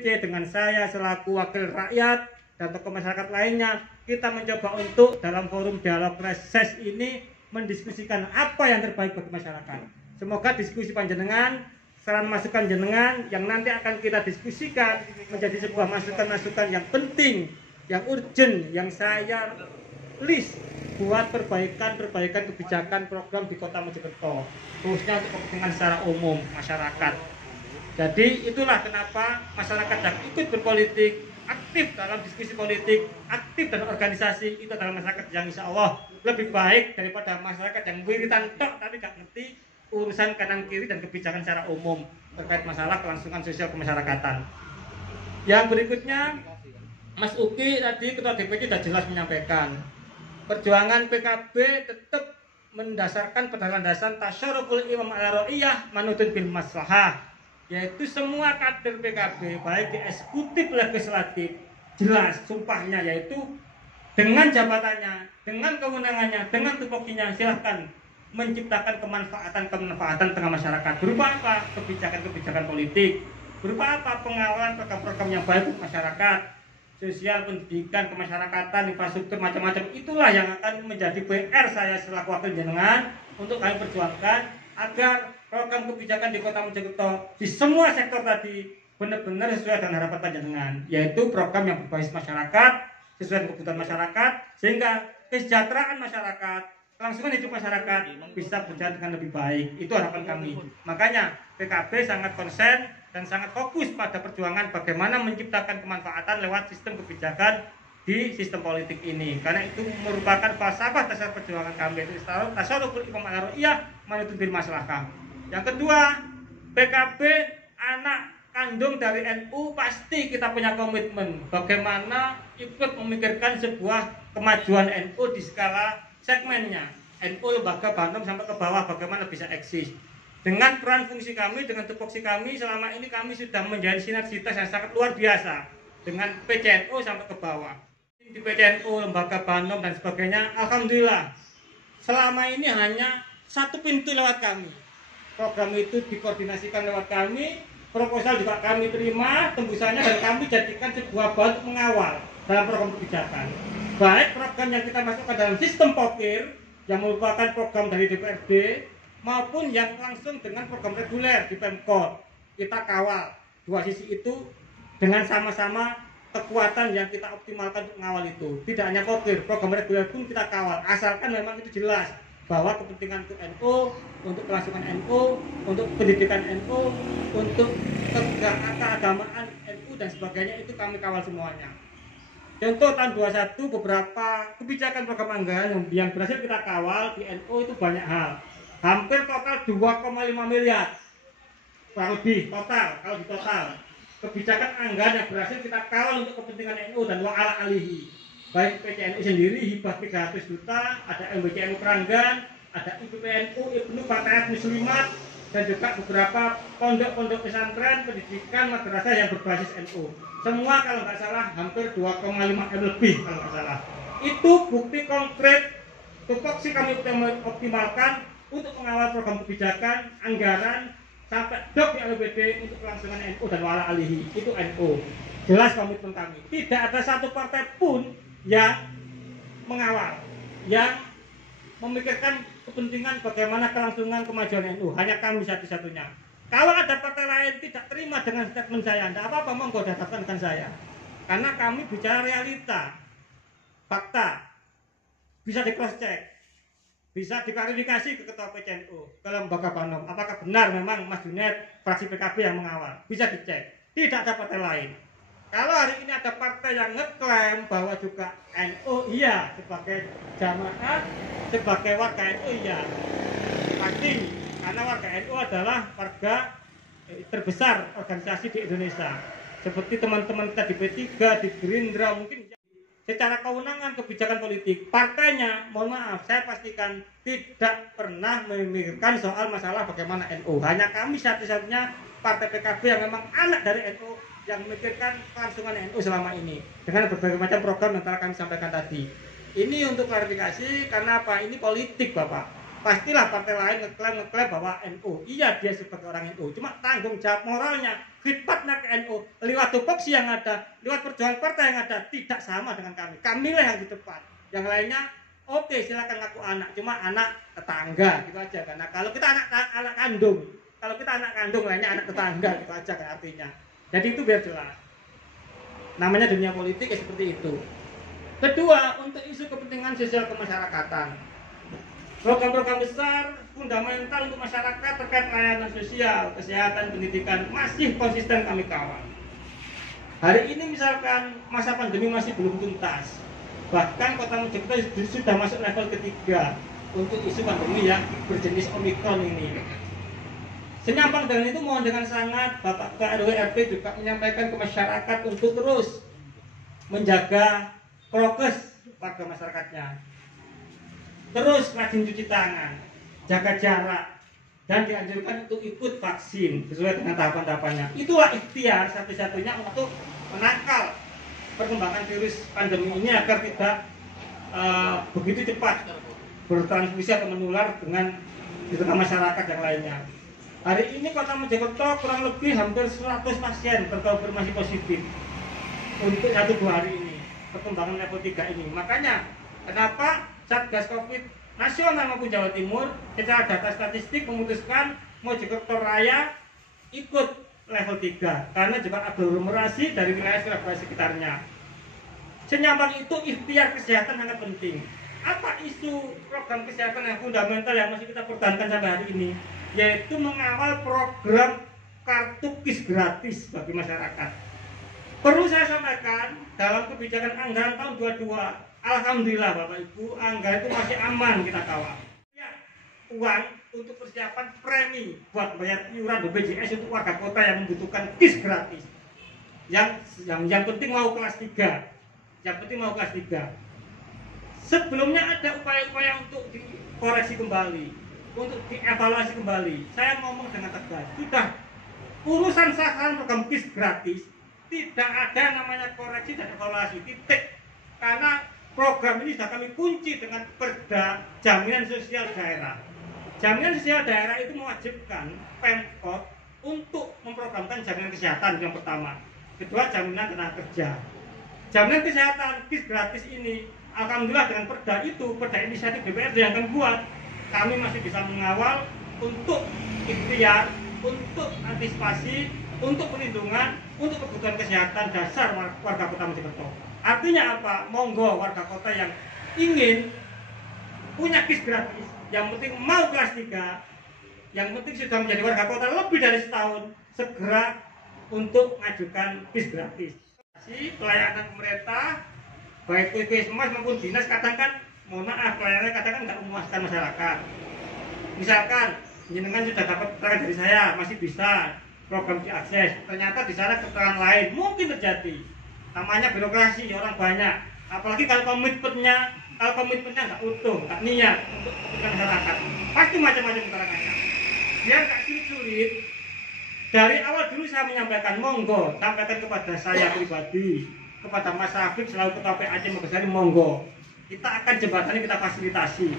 Dengan saya selaku wakil rakyat dan tokoh masyarakat lainnya, kita mencoba untuk dalam forum dialog reses ini mendiskusikan apa yang terbaik bagi masyarakat. Semoga diskusi panjenengan, saran masukan jenengan yang nanti akan kita diskusikan menjadi sebuah masukan-masukan yang penting, yang urgent, yang saya list buat perbaikan kebijakan program di Kota Mojokerto, khususnya untuk kepentingan secara umum masyarakat. Jadi itulah kenapa masyarakat yang ikut berpolitik, aktif dalam diskusi politik, aktif dalam organisasi, itu adalah masyarakat yang insya Allah lebih baik daripada masyarakat yang wiritan tok tapi gak ngerti urusan kanan kiri dan kebijakan secara umum terkait masalah kelangsungan sosial kemasyarakatan. Yang berikutnya, Mas Uki tadi Ketua DPC sudah jelas menyampaikan perjuangan PKB tetap mendasarkan pada landasan tasyaruful imam al-ra'iyah manutun bil maslahah, yaitu semua kader PKB baik di eksekutif legislatif jelas sumpahnya, yaitu dengan jabatannya, dengan kewenangannya, dengan tupoksinya silahkan menciptakan kemanfaatan tengah masyarakat. Berupa apa? Kebijakan-kebijakan politik. Berupa apa? Pengawalan program-program yang baik untuk masyarakat, sosial, pendidikan, kemasyarakatan, infrastruktur, macam-macam. Itulah yang akan menjadi PR saya selaku wakil jenengan untuk kami perjuangkan agar program kebijakan di Kota Mojokerto di semua sektor tadi benar-benar sesuai dengan harapan panjenengan, yaitu program yang berbasis masyarakat, sesuai dengan kebutuhan masyarakat, sehingga kesejahteraan masyarakat, kelangsungan hidup masyarakat bisa berjalan dengan lebih baik. Itu harapan kami. Makanya PKB sangat konsen dan sangat fokus pada perjuangan bagaimana menciptakan kemanfaatan lewat sistem kebijakan di sistem politik ini, karena itu merupakan falsafah dasar perjuangan kami, itu tasyaruful imam al-ra'iyah manutun bil maslahah. Yang kedua, PKB anak kandung dari NU, pasti kita punya komitmen bagaimana ikut memikirkan sebuah kemajuan NU di skala segmennya, NU lembaga Bandung sampai ke bawah, bagaimana bisa eksis. Dengan peran fungsi kami, dengan tupoksi kami, selama ini kami sudah menjadi sinergitas yang sangat luar biasa dengan PCNU sampai ke bawah. Di PCNU, lembaga Bandung dan sebagainya, alhamdulillah selama ini hanya satu pintu lewat kami. Program itu dikoordinasikan lewat kami, proposal juga kami terima tembusannya dan kami jadikan sebuah bahan untuk mengawal dalam program kebijakan. Baik program yang kita masukkan dalam sistem POKIR yang merupakan program dari DPRD maupun yang langsung dengan program reguler di Pemkot. Kita kawal dua sisi itu dengan sama-sama kekuatan yang kita optimalkan untuk mengawal itu. Tidak hanya POKIR, program reguler pun kita kawal, asalkan memang itu jelas bahwa kepentingan untuk NU, untuk kelangsungan NU, untuk pendidikan NU, untuk keagamaan NU dan sebagainya, itu kami kawal semuanya. Contoh tahun 21 beberapa kebijakan program anggaran yang berhasil kita kawal di NU itu banyak hal. Hampir total 2,5 miliar. Kurang lebih total, kalau di total. Kebijakan anggaran yang berhasil kita kawal untuk kepentingan NU dan wa'ala alihi. Baik PCNU sendiri hibah 300 juta, ada MBCNU Keranggan, ada IPPNU, Ibnu Fatayat Muslimat, dan juga beberapa pondok-pondok pesantren, pendidikan, madrasah yang berbasis NU. Semua kalau nggak salah hampir 2,5 M lebih kalau nggak salah. Itu bukti konkret tupoksi kami optimalkan untuk mengawal program kebijakan, anggaran, sampai dok di LBD untuk kelangsungan NU dan wala alihi. Itu NU. Jelas komitmen kami. Tidak ada satu partai pun yang mengawal, yang memikirkan kepentingan bagaimana kelangsungan kemajuan NU. Hanya kami satu-satunya. Kalau ada partai lain tidak terima dengan statement saya, tidak apa-apa, monggo daftarkan dengan saya. Karena kami bicara realita, fakta, bisa di cross check, bisa diklarifikasi ke Ketua PCNU, ke lembaga Bandung. Apakah benar memang Mas Junet, fraksi PKB yang mengawal? Bisa dicek. Tidak ada partai lain. Kalau hari ini ada partai yang ngeklaim bahwa juga NU, iya, sebagai jamaah, sebagai warga NU, iya, pasti, karena warga NU adalah warga terbesar organisasi di Indonesia. Seperti teman-teman kita di P3, di Gerindra, mungkin secara kewenangan kebijakan politik, partainya, mohon maaf, saya pastikan tidak pernah memikirkan soal masalah bagaimana NU. Hanya kami satu-satunya partai PKB yang memang anak dari NU, yang memikirkan kelangsungan NU selama ini dengan berbagai macam program yang telah kami sampaikan tadi. Ini untuk klarifikasi, karena apa? Ini politik, Bapak. pastilah partai lain ngeklaim bahwa NU. Iya, dia sebagai orang NU, cuma tanggung jawab moralnya, khidmatnya ke NU, lewat tupoksi yang ada, lewat perjuangan partai yang ada, tidak sama dengan kami. Kamilah yang di depan. Yang lainnya, oke, silakan ngaku anak, cuma anak tetangga gitu aja kan. Nah, kalau kita anak kandung, lainnya anak tetangga gitu aja kan artinya. Jadi itu biar jelas. Namanya dunia politik ya seperti itu. Kedua, untuk isu kepentingan sosial kemasyarakatan. Program-program besar fundamental untuk masyarakat terkait layanan sosial, kesehatan, pendidikan masih konsisten kami kawal. Hari ini misalkan masa pandemi masih belum tuntas. Bahkan Kota Mojokerto sudah masuk level ketiga untuk isu pandemi yang berjenis Omikron ini. Senyambang dengan itu, mohon dengan sangat Bapak Ketua RW RT juga menyampaikan ke masyarakat untuk terus menjaga prokes warga masyarakatnya. Terus rajin cuci tangan, jaga jarak, dan dianjurkan untuk ikut vaksin sesuai dengan tahapan-tahapannya. Itulah ikhtiar satu-satunya untuk menangkal perkembangan virus pandemi ini agar tidak begitu cepat bertransmisi atau menular dengan di tengah masyarakat yang lainnya. Hari ini Kota Mojokerto kurang lebih hampir 100 pasien terkonfirmasi positif untuk 1-2 hari ini perkembangan level 3 ini. Makanya kenapa Satgas Covid nasional maupun Jawa Timur secara data statistik memutuskan Mojokerto Raya ikut level 3 karena juga aglomerasi dari wilayah Surabaya sekitarnya. Senyambang itu ikhtiar kesehatan sangat penting. Apa isu program kesehatan yang fundamental yang masih kita pertahankan sampai hari ini? Yaitu mengawal program kartu KIS gratis bagi masyarakat. Perlu saya sampaikan, dalam kebijakan anggaran tahun 22, alhamdulillah Bapak Ibu, anggaran itu masih aman kita kawal. Ya, uang untuk persiapan premi buat bayar iuran BPJS untuk warga kota yang membutuhkan KIS gratis. Yang penting mau kelas 3. Sebelumnya ada upaya-upaya untuk dikoreksi kembali, untuk dievaluasi kembali. Saya ngomong dengan tegas, sudah urusan sasaran program KIS gratis, tidak ada namanya koreksi dan evaluasi, titik. Karena program ini sudah kami kunci dengan Perda Jaminan Sosial Daerah. Jaminan Sosial Daerah itu mewajibkan Pemkot untuk memprogramkan jaminan kesehatan yang pertama. Kedua, jaminan tenaga kerja. Jaminan kesehatan KIS gratis ini, alhamdulillah dengan perda itu, perda inisiatif DPRD yang kami buat, kami masih bisa mengawal untuk ikhtiar, untuk antisipasi, untuk perlindungan, untuk kebutuhan kesehatan dasar warga Kota Mojokerto. Artinya apa? Monggo warga kota yang ingin punya KIS gratis, yang penting mau kelas 3, yang penting sudah menjadi warga kota lebih dari setahun, segera untuk mengajukan KIS gratis. Pelayanan pemerintah, baik puskesmas maupun dinas, kadang kan, mohon maaf, pelayanannya kadang kan nggak memuaskan masyarakat. Misalkan, jenengan sudah dapat keterangan dari saya, masih bisa program diakses, ternyata di sana keterangan lain mungkin terjadi. Namanya birokrasi, orang banyak. Apalagi kalau komitmennya nggak utuh, nggak niat untuk kepentingan masyarakat, pasti macam-macam keterangannya. Biar nggak sulit. Dari awal dulu saya menyampaikan, monggo, sampaikan kepada saya pribadi, kepada Mas Rafiq selalu ketua PAC Mabesari, monggo. Kita akan jembatani, kita fasilitasi.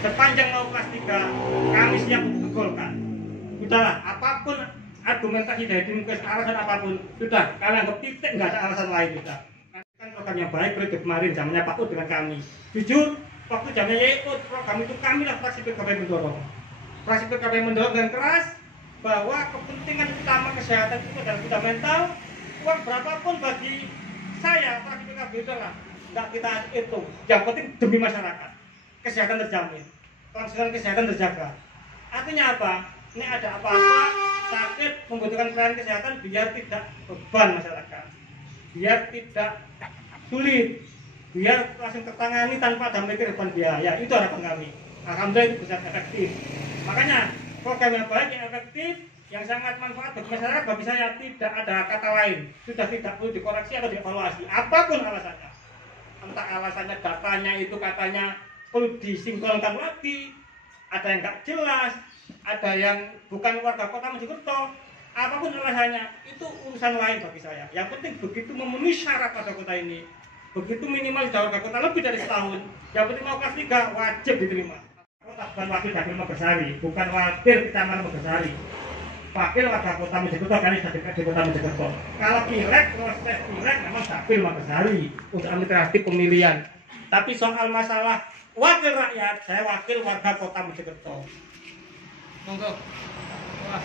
Sepanjang mau kelas 3, kami siap untuk begolkan. Sudahlah, apapun argumentasi dari tim alasan apapun, sudah, kalian anggap titik, nggak ada alasan lain kita. Kan program yang baik periode kemarin, zamannya Pak Ud dengan kami. Jujur, waktu zamannya Ud, program itu kami lah fraksi PKB mendorong. Fraksi PKB mendorong dengan keras, bahwa kepentingan utama kesehatan itu adalah fundamental. Uang berapapun bagi saya, fraksi PKB adalah nggak kita hitung. Yang penting demi masyarakat, kesehatan terjamin, kelangsungan kesehatan terjaga. Artinya apa? Ini ada apa-apa sakit membutuhkan pelayanan kesehatan, biar tidak beban masyarakat, biar tidak sulit, biar langsung tertangani tanpa ada mikir beban biaya. Itu harapan kami. Alhamdulillah itu bisa efektif. Makanya program yang baik, yang efektif, yang sangat manfaat bagi masyarakat, bagi saya tidak ada kata lain. Sudah tidak perlu dikoreksi atau dievaluasi, apapun alasannya. Entah alasannya datanya itu katanya perlu disinkronkan lagi, ada yang nggak jelas, ada yang bukan warga Kota Mojokerto, apapun alasannya, itu urusan lain bagi saya. Yang penting begitu memenuhi syarat pada kota ini, begitu minimal sudah warga kota lebih dari setahun, yang penting mau kelas 3 wajib diterima. Kota bukan wakil dapil Megasari, bukan wakil kecamatan Megasari, wakil warga kota Mojokerto karena sudah dekat di kota Mojokerto. Kalau pileg, proses pileg memang dapil Megasari untuk administratif pemilihan. Tapi soal masalah wakil rakyat, saya wakil warga kota Mojokerto. Monggo. Wah.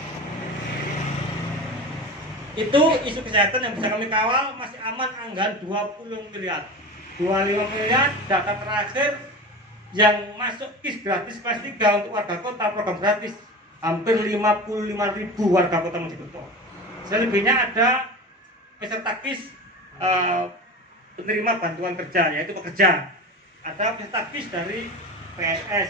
Itu isu kesehatan yang bisa kami kawal, masih aman, anggaran 20 miliar. 25 miliar data terakhir yang masuk KIS gratis kelas 3 untuk warga kota, program gratis hampir 55.000 warga kota Mojokerto. Selebihnya ada peserta KIS penerima bantuan kerja, yaitu pekerja. Ada peserta KIS dari PNS,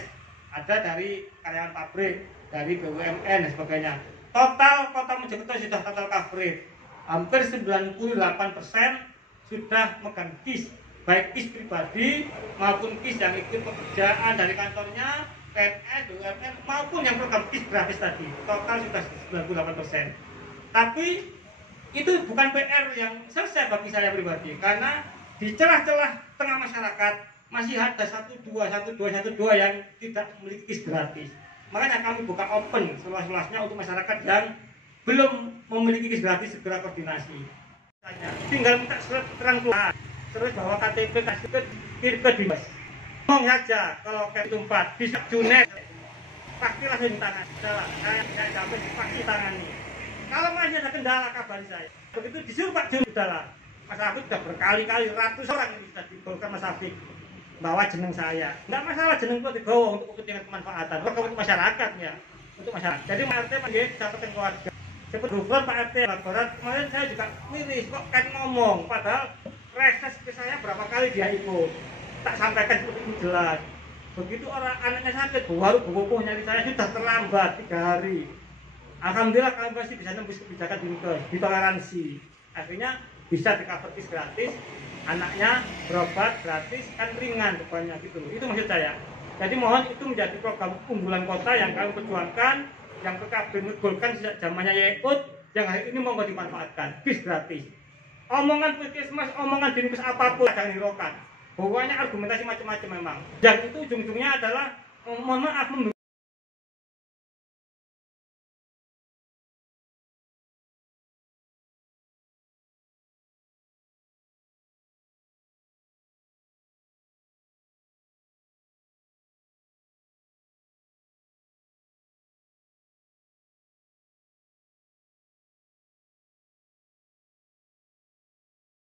ada dari karyawan pabrik, dari BUMN dan sebagainya. Total kota Mojokerto sudah total coverage, hampir 98% sudah megang KIS, baik KIS pribadi maupun KIS yang ikut pekerjaan dari kantornya, PNS, BUMN maupun yang program KIS gratis tadi. Total sudah 98%. Tapi itu bukan PR yang selesai bagi saya pribadi, karena di celah-celah tengah masyarakat masih ada 12 yang tidak memiliki KIS gratis. Makanya kami buka open seluas-luasnya untuk masyarakat yang belum memiliki KIS gratis, segera koordinasi. Tinggal minta surat keterangan keluar, terus bawa KTP kasih ke dinas. Ngomong saja kalau ke tempat bisa Junet pasti langsung tangan. Saya sampai pasti tangani. Kalau masih ada kendala kabari saya. Begitu disuruh Pak Jun udahlah. Mas Afif sudah berkali-kali ratus orang yang sudah dibolkan Mas Afif bawa jeneng saya. Enggak masalah jeneng itu dibawa untuk kepentingan kemanfaatan. Untuk masyarakat ya, untuk masyarakat. Jadi Pak RT manggil catatan keluarga. Seperti hubungan Pak RT laporan kemarin saya juga miris kok kan ngomong, padahal reses ke saya berapa kali dia ikut. Tak sampaikan seperti ini jelas. Begitu orang anaknya sakit, baru bobogoh nyari saya sudah terlambat 3 hari. Alhamdulillah kalian pasti bisa nembus kebijakan dinkes, ditoleransi. Akhirnya bisa di-cover KIS gratis, anaknya berobat gratis, kan ringan bebannya gitu. Itu maksud saya. Jadi mohon itu menjadi program unggulan kota yang kami perjuangkan, yang PKB menggolkan sejak zamannya YEUT, yang hari ini mau dimanfaatkan, KIS gratis. Omongan puskesmas, omongan dinkes apapun jangan hiraukan. Pokoknya argumentasi macam-macam memang. Yang itu ujung-ujungnya adalah mohon maaf